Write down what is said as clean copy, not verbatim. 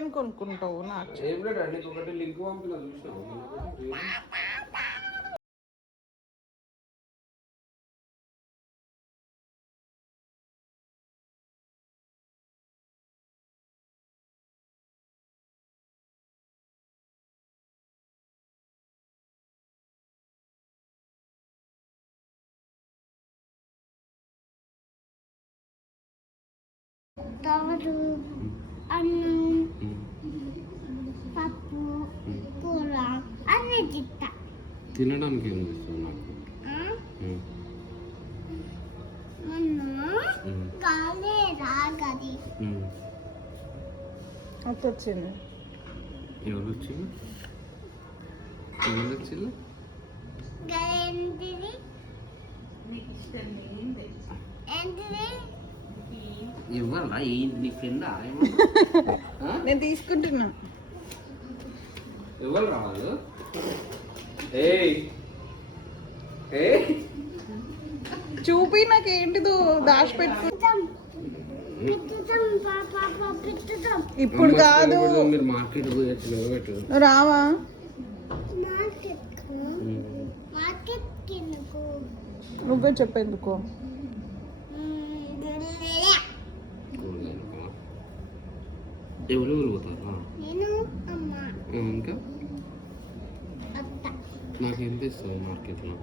ఏం కొనుక్కుంటావు? నాకు ఏం లేదు నీకు ఒకటి లింక్ పంపిన చూసినావు. తవరు అన్నం పప్పు కూర అన్నీ తింటా. తినడానికి ఏం చేస్తావు నాకు? కాలే రాగది వచ్చింది. ఎవరు వచ్చింది? ఎవరు వచ్చింది? ఏంటిది ఏంటిది ఇవ్వాలా? ఏంటి నీ ఫ్రెండా? నేను తీసుకుంటున్నా. ఎవరు రావాలి? చూపి నాకేంటిదో దాచిపెట్టుకు. ఇప్పుడు కాదు, మీరు మార్కెట్ పోయచ్చు. రావా? నువ్వే చెప్పేందుకో. ఎవరు పోతారా? ఇంకా నాకేం తెస్తావు మార్కెట్లో?